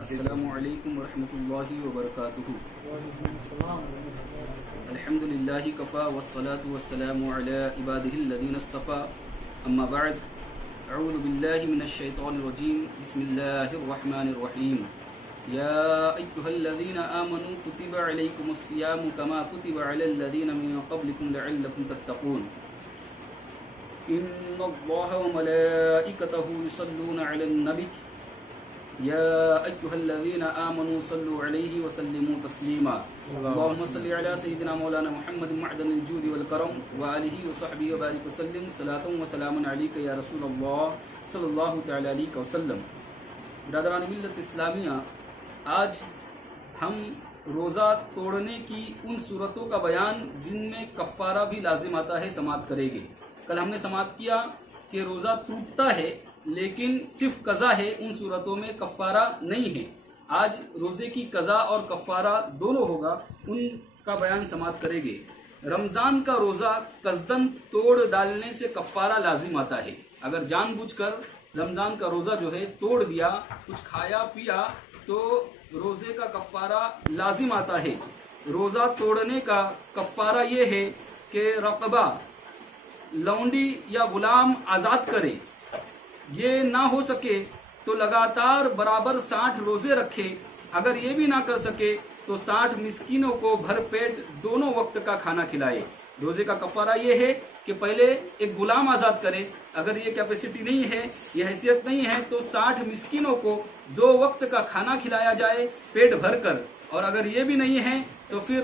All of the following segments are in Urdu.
السلام علیکم ورحمۃ اللہ وبرکاتہ۔ الحمد للہ کفا والصلاة والسلام علی عبادہ الذین اصطفیٰ، اما بعد، اعوذ باللہ من الشیطان الرجیم، بسم اللہ الرحمن الرحیم۔ یا ایہا الذین آمنوا کتب علیکم الصیام کما کتب علی الذین من قبلکم لعلکم تتقون۔ ان اللہ وملائکتہ یصلون علی النبی یا ایہا الذین آمنوا صلوا علیہ وسلموا تسلیما۔ اللہم صلی علی سیدنا مولانا محمد معدن الجود والکرم وآلہ وصحبہ وبارک وسلم، صلاۃ وسلام علیک یا رسول اللہ صلی اللہ تعالی علیہ وسلم۔ برادران ملت اسلامیہ، آج ہم روزہ توڑنے کی ان صورتوں کا بیان جن میں کفارہ بھی لازم آتا ہے سماعت کریں گے۔ کل ہم نے سماعت کیا کہ روزہ ٹوٹتا ہے لیکن صرف قضا ہے، ان صورتوں میں کفارہ نہیں ہے۔ آج روزے کی قضا اور کفارہ دونوں ہوگا، ان کا بیان سماعت کریں گے۔ رمضان کا روزہ قصدن توڑ ڈالنے سے کفارہ لازم آتا ہے۔ اگر جان بوجھ کر رمضان کا روزہ جو ہے توڑ دیا، کچھ کھایا پیا، تو روزے کا کفارہ لازم آتا ہے۔ روزہ توڑنے کا کفارہ یہ ہے کہ رقبہ، لونڈی یا غلام آزاد کرے۔ یہ نہ ہو سکے تو لگاتار برابر 60 روزے رکھے۔ اگر یہ بھی نہ کر سکے تو 60 مسکینوں کو بھر پیٹ دونوں وقت کا کھانا کھلائے۔ روزے کا کفارہ یہ ہے کہ پہلے ایک غلام آزاد کرے۔ اگر یہ کیپیسٹی نہیں ہے، یہ حیثیت نہیں ہے، تو 60 مسکینوں کو 2 وقت کا کھانا کھلایا جائے پیٹ بھر کر۔ اور اگر یہ بھی نہیں ہے تو پھر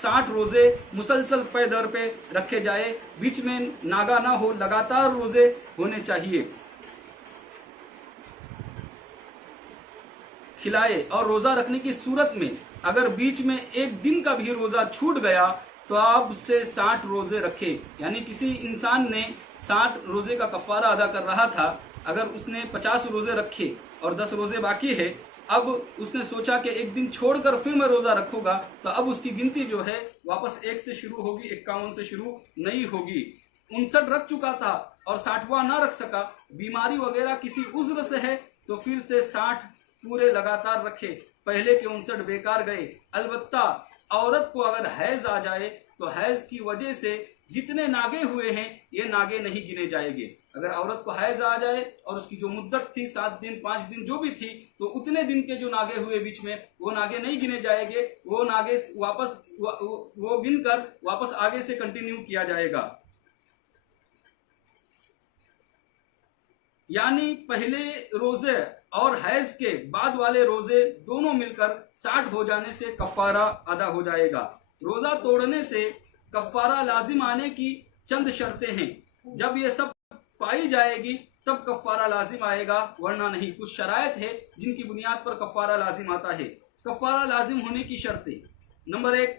60 روزے مسلسل پے در پہ رکھے جائے، بیچ میں ناگا نہ ہو، لگاتار روزے ہونے چاہیے، کھلائے۔ اور روزہ رکھنے کی صورت میں اگر بیچ میں ایک دن کا بھی روزہ چھوٹ گیا تو آپ سے 60 روزے رکھے۔ یعنی کسی انسان نے 60 روزے کا کفارہ ادا کر رہا تھا، اگر اس نے 50 روزے رکھے اور 10 روزے باقی ہے، اب اس نے سوچا کہ ایک دن چھوڑ کر پھر میں روزہ رکھوں گا، تو اب اس کی گنتی جو ہے واپس 1 سے شروع ہوگی، 51 سے شروع نہیں ہوگی۔ 59 رکھ چکا تھا اور 60واں نہ رکھ سکا، بیماری وغیرہ کسی عذر سے ہے، تو پھر سے 60 پورے لگاتار رکھے۔ پہلے کے 59 بیکار گئے۔ البتہ عورت کو اگر حیض آ جائے تو حیض کی وجہ سے جتنے ناگے ہوئے ہیں یہ ناگے نہیں گنے جائیں گے۔ اگر عورت کو حیض آ جائے اور اس کی جو مدت تھی 7 دن 5 دن جو بھی تھی، تو اتنے دن کے جو ناگے ہوئے بیچ میں، وہ ناگے نہیں گنے جائیں گے، وہ ناگے واپس وہ گن کر واپس آگے سے کنٹینیو کیا جائے گا۔ یعنی پہلے روزے اور حیض کے بعد والے روزے دونوں مل کر 60 ہو جانے سے کفارہ ادا ہو جائے گا۔ روزہ توڑنے سے کفارہ لازم آنے کی چند شرطیں ہیں۔ جب یہ سب پائی جائے گی تب کفارہ لازم آئے گا، ورنہ نہیں۔ کچھ شرائط ہے جن کی بنیاد پر کفارہ لازم آتا ہے۔ کفارہ لازم ہونے کی شرطیں: نمبر 1،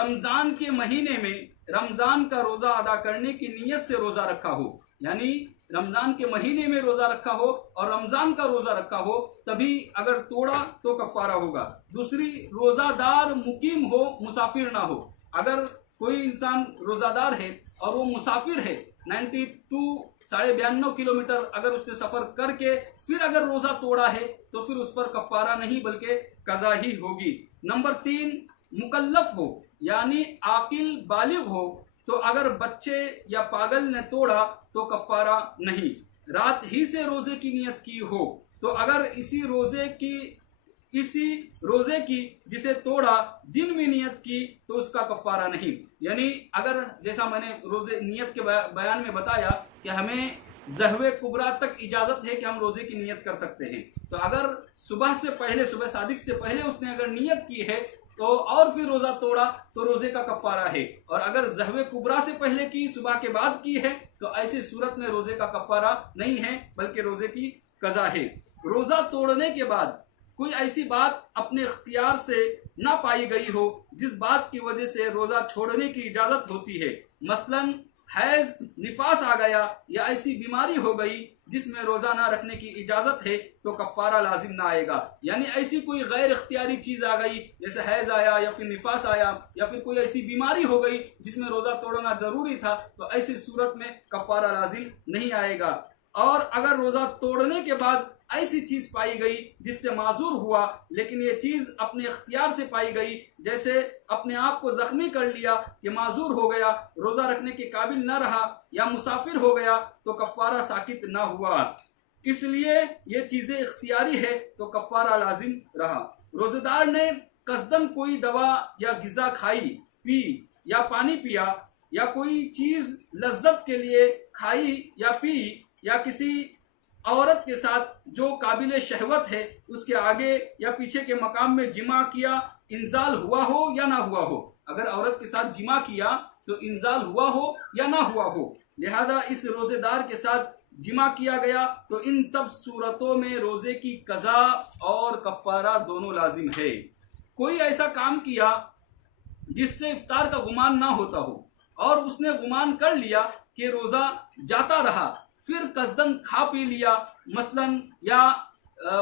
رمضان کے مہینے میں رمضان کا روزہ ادا کرنے کی نیت سے روزہ رکھا ہو۔ یعنی رمضان کے مہینے میں روزہ رکھا ہو اور رمضان کا روزہ رکھا ہو، تبھی اگر توڑا تو کفارہ ہوگا۔ دوسری، روزہ دار مقیم ہو، مسافر نہ ہو۔ اگر کوئی انسان روزہ دار ہے اور وہ مسافر ہے، 92 کلومیٹر اگر اس نے سفر کر کے پھر اگر روزہ توڑا ہے تو پھر اس پر کفارہ نہیں بلکہ قضا ہی ہوگی۔ نمبر 3، مکلف ہو، یعنی عاقل بالغ ہو۔ تو اگر بچے یا پاگل نے توڑا تو کفارہ نہیں۔ رات ہی سے روزے کی نیت کی ہو، تو اگر اسی روزے کی جسے توڑا دن میں نیت کی تو اس کا کفارہ نہیں۔ یعنی اگر جیسا میں نے روزے نیت کے بیان میں بتایا کہ ہمیں ظہر کبریٰ تک اجازت ہے کہ ہم روزے کی نیت کر سکتے ہیں، تو اگر صبح صادق سے پہلے اس نے اگر نیت کی ہے تو اور پھر روزہ توڑا تو روزے کا کفارہ ہے، اور اگر ظہر کبریٰ سے پہلے کی، صبح کے بعد کی ہے، تو ایسی صورت میں روزے کا کفارہ نہیں ہے بلکہ روزے کی قضا ہے۔ روزہ توڑنے کے بعد کوئی ایسی بات اپنے اختیار سے نہ پائی گئی ہو جس بات کی وجہ سے روزہ چھوڑنے کی اجازت ہوتی ہے، مثلاً حیض، نفاس آ گیا، یا ایسی بیماری ہو گئی جس میں روزہ نہ رکھنے کی اجازت ہے، تو کفارہ لازم نہ آئے گا۔ یعنی ایسی کوئی غیر اختیاری چیز آ گئی، جیسے حیض آیا یا پھر نفاس آیا یا پھر کوئی ایسی بیماری ہو گئی جس میں روزہ توڑنا ضروری تھا، تو ایسی صورت میں کفارہ لازم نہیں آئے گا۔ اور اگر روزہ توڑنے کے بعد ایسی چیز پائی گئی جس سے معذور ہوا، لیکن یہ چیز اپنے اختیار سے پائی گئی، جیسے اپنے آپ کو زخمی کر لیا کہ معذور ہو گیا، روزہ رکھنے کے قابل نہ رہا، یا مسافر ہو گیا تو کفارہ ساقط نہ ہوا۔ اس لیے یہ چیزیں اختیاری ہے تو کفارہ لازم رہا۔ روزہ دار نے قصدن کوئی دوا یا غذا کھائی، پی یا پانی پیا، یا کوئی چیز لذت کے لیے کھائی یا پی، یا کسی عورت کے ساتھ جو قابل شہوت ہے اس کے آگے یا پیچھے کے مقام میں جمع کیا، انزال ہوا ہو یا نہ ہوا ہو۔ اگر عورت کے ساتھ جمع کیا تو انزال ہوا ہو یا نہ ہوا ہو، لہذا اس روزے دار کے ساتھ جمع کیا گیا تو ان سب صورتوں میں روزے کی قضا اور کفارہ دونوں لازم ہے۔ کوئی ایسا کام کیا جس سے افطار کا گمان نہ ہوتا ہو، اور اس نے گمان کر لیا کہ روزہ جاتا رہا، پھر قصدن کھا پی لیا، مثلا یا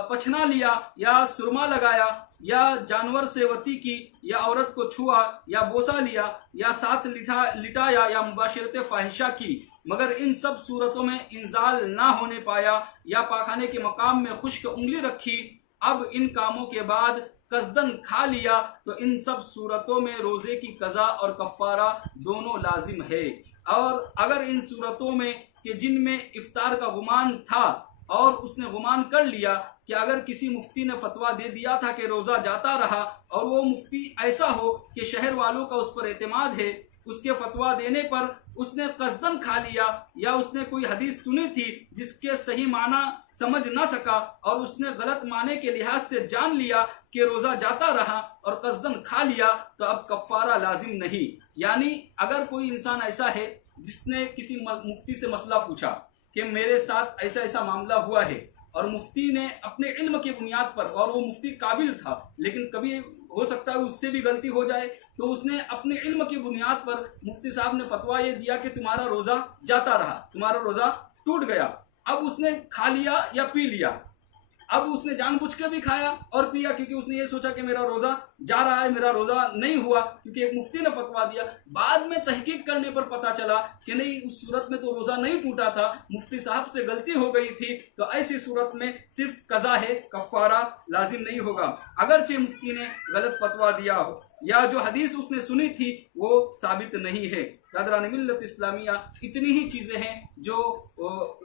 پچھنا لیا، یا سرما لگایا، یا جانور سے وطی کی، یا عورت کو چھوا یا بوسہ لیا، یا ساتھ لٹایا، یا مباشرت فاحشہ کی، مگر ان سب صورتوں میں انزال نہ ہونے پایا، یا پاخانے کے مقام میں خشک انگلی رکھی، اب ان کاموں کے بعد قصدن کھا لیا، تو ان سب صورتوں میں روزے کی قضا اور کفارہ دونوں لازم ہے۔ اور اگر ان صورتوں میں کہ جن میں افطار کا گمان تھا اور اس نے گمان کر لیا کہ اگر کسی مفتی نے فتویٰ دے دیا تھا کہ روزہ جاتا رہا، اور وہ مفتی ایسا ہو کہ شہر والوں کا اس پر اعتماد ہے، اس کے فتویٰ دینے پر اس نے قصدن کھا لیا، یا اس نے کوئی حدیث سنی تھی جس کے صحیح معنی سمجھ نہ سکا اور اس نے غلط معنی کے لحاظ سے جان لیا کہ روزہ جاتا رہا اور قصدن کھا لیا، تو اب کفارہ لازم نہیں۔ یعنی اگر کوئی انسان ایسا ہے جس نے کسی مفتی سے مسئلہ پوچھا کہ میرے ساتھ ایسا ایسا معاملہ ہوا ہے، اور مفتی نے اپنے علم کی بنیاد پر، اور وہ مفتی قابل تھا لیکن کبھی ہو سکتا ہے اس سے بھی غلطی ہو جائے، تو اس نے اپنے علم کی بنیاد پر مفتی صاحب نے فتویٰ یہ دیا کہ تمہارا روزہ جاتا رہا، تمہارا روزہ ٹوٹ گیا۔ اب اس نے کھا لیا یا پی لیا، اب اس نے جان بوجھ کے بھی کھایا اور پیا، کیونکہ اس نے یہ سوچا کہ میرا روزہ جا رہا ہے، میرا روزہ نہیں ہوا، کیونکہ ایک مفتی نے فتویٰ دیا۔ بعد میں تحقیق کرنے پر پتا چلا کہ نہیں، اس صورت میں تو روزہ نہیں ٹوٹا تھا، مفتی صاحب سے غلطی ہو گئی تھی، تو ایسی صورت میں صرف قضا ہے، کفارہ لازم نہیں ہوگا، اگرچہ مفتی نے غلط فتویٰ دیا ہو، یا جو حدیث اس نے سنی تھی وہ ثابت نہیں ہے۔ برادران ملت اسلامیہ، اتنی ہی چیزیں ہیں جو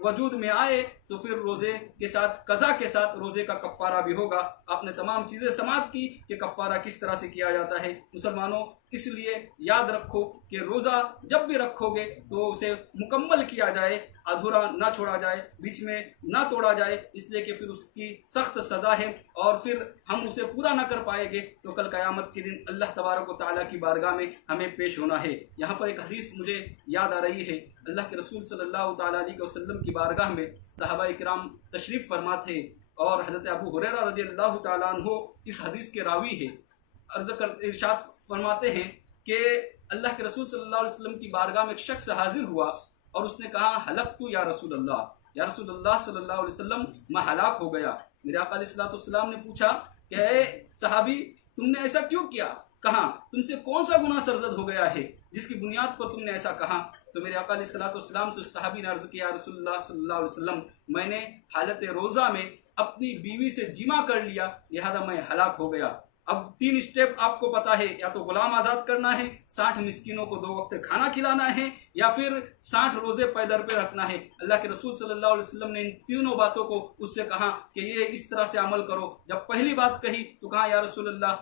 وجود میں آئے تو پھر روزے کے ساتھ، قضا کے ساتھ روزے کا کفارہ بھی ہوگا۔ آپ نے تمام چیزیں سماعت کی کہ کفارہ کس طرح سے کیا جاتا ہے۔ مسلمانوں، اس لیے یاد رکھو کہ روزہ جب بھی رکھو گے تو اسے مکمل کیا جائے، ادھورا نہ چھوڑا جائے، بیچ میں نہ توڑا جائے، اس لیے کہ پھر اس کی سخت سزا ہے، اور پھر ہم اسے پورا نہ کر پائیں گے تو کل قیامت کے دن اللہ تبارک و تعالیٰ کی بارگاہ میں ہمیں پیش ہونا ہے۔ یہاں پر ایک حدیث مجھے یاد آ رہی ہے۔ اللہ کے رسول صلی اللہ تعالیٰ علیہ وسلم کی بارگاہ میں صحابہ کرام تشریف فرما تھے، اور حضرت ابو ہریرہ رضی اللہ تعالیٰ عنہ اس حدیث کے راوی ہے۔ ارشاد فرماتے ہیں کہ اللہ کے رسول صلی اللہ علیہ وسلم کی بارگاہ میں ایک شخص حاضر ہوا، اور اس نے کہا، ہلکت یا رسول اللہ، یا رسول اللہ صلی اللہ علیہ وسلم، میں ہلاک ہو گیا۔ میرے آقا علیہ السلام نے پوچھا کہ اے صحابی، تم نے ایسا کیوں کیا؟ کہاں تم سے کون سا گناہ سرزد ہو گیا ہے جس کی بنیاد پر تم نے ایسا کہا؟ تو میرے آقا علیہ السلام سے صحابی نے عرض کیا، رسول اللہ صلی اللہ علیہ وسلم، میں نے حالت روزہ میں اپنی بیوی سے جمع کر لیا، لہذا میں ہلاک ہو گیا۔ اب 3 اسٹیپ آپ کو پتا ہے، یا تو غلام آزاد کرنا ہے، 60 مسکینوں کو 2 وقت کھانا کھلانا ہے، یا پھر 60 روزے پے در پہ رکھنا ہے۔ اللہ کے رسول صلی اللہ علیہ وسلم نے ان تینوں باتوں کو اس سے کہا کہ یہ اس طرح سے عمل کرو۔ جب پہلی بات کہی تو کہا، یا رسول اللہ،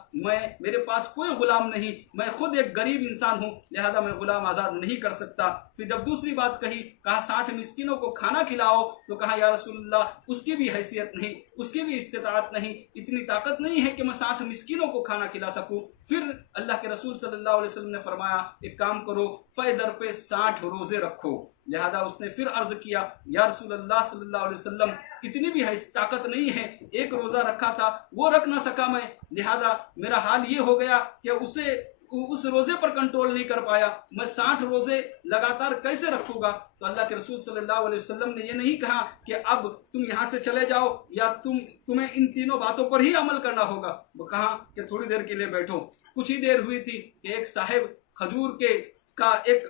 میرے پاس کوئی غلام نہیں، میں خود ایک غریب انسان ہوں، لہذا میں غلام آزاد نہیں کر سکتا۔ پھر جب دوسری بات کہی، کہا 60 مسکینوں کو کھانا کھلاؤ، تو کہا، یا رسول اللہ، اس کی بھی حیثیت نہیں، اس کی بھی استطاعت نہیں، اتنی طاقت نہیں ہے کہ میں 60 مسکینوں کو کھانا کھلا سکوں۔ پھر اللہ کے رسول صلی اللہ علیہ وسلم نے فرمایا، ایک کام کرو، پے در پہ 60 روزے رکھو۔ لہذا اس نے پھر عرض کیا، یا رسول اللہ صلی اللہ علیہ وسلم، اتنی بھی طاقت نہیں ہے، ایک روزہ رکھا تھا وہ رکھ نہ سکا میں، لہذا میرا حال یہ ہو گیا کہ اس روزے پر کنٹرول نہیں کر پایا، میں 60 روزے لگاتار کیسے رکھوں گا؟ تو اللہ کے رسول صلی اللہ علیہ وسلم نے یہ نہیں کہا کہ اب تم یہاں سے چلے جاؤ یا تمہیں ان تینوں باتوں پر ہی عمل کرنا ہوگا، وہ کہا کہ تھوڑی دیر کے لیے بیٹھو۔ کچھ ہی دیر ہوئی تھی کہ ایک صاحب کھجور کا ایک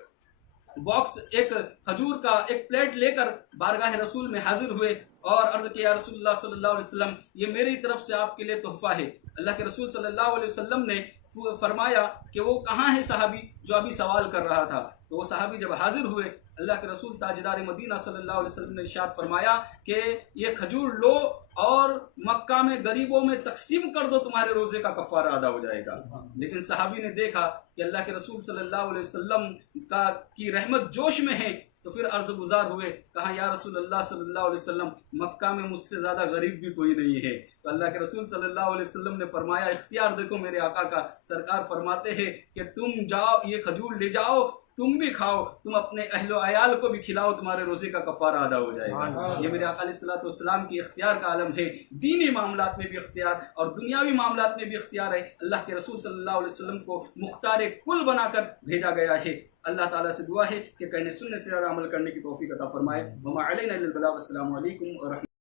باکس ایک کھجور کا ایک پلیٹ لے کر بارگاہ رسول میں حاضر ہوئے اور عرض کیا یا رسول اللہ صلی اللہ علیہ وسلم یہ میری طرف سے آپ کے لیے تحفہ ہے۔ اللہ کے رسول صلی اللہ علیہ وسلم نے فرمایا کہ وہ کہاں ہے صحابی جو ابھی سوال کر رہا تھا؟ تو وہ صحابی جب حاضر ہوئے اللہ کے رسول تاجدار مدینہ صلی اللہ علیہ وسلم نے ارشاد فرمایا کہ یہ کھجور لو اور مکہ میں غریبوں میں تقسیم کر دو، تمہارے روزے کا کفارہ ادا ہو جائے گا۔ لیکن صحابی نے دیکھا کہ اللہ کے رسول صلی اللہ علیہ وسلم کی رحمت جوش میں ہے تو پھر عرض گزار ہوئے، کہا یا رسول اللہ صلی اللہ علیہ وسلم مکہ میں مجھ سے زیادہ غریب بھی کوئی نہیں ہے۔ تو اللہ کے رسول صلی اللہ علیہ وسلم نے فرمایا اختیار دیکھو میرے آقا کا، سرکار فرماتے ہیں کہ تم جاؤ یہ کھجور لے جاؤ، تم بھی کھاؤ، تم اپنے اہل و عیال کو بھی کھلاؤ، تمہارے روزے کا کفارہ ادا ہو جائے گا۔ یہ میرے آقا علیہ السلام کی اختیار کا عالم ہے، دینی معاملات میں بھی اختیار اور دنیاوی معاملات میں بھی اختیار ہے۔ اللہ کے رسول صلی اللہ علیہ وسلم کو مختار کل بنا کر بھیجا گیا ہے۔ اللہ تعالیٰ سے دعا ہے کہ کہنے سننے سے زیادہ عمل کرنے کی توفیق عطا فرمائے۔ وما علینا الا البلاغ۔ السلام علیکم ورحمۃ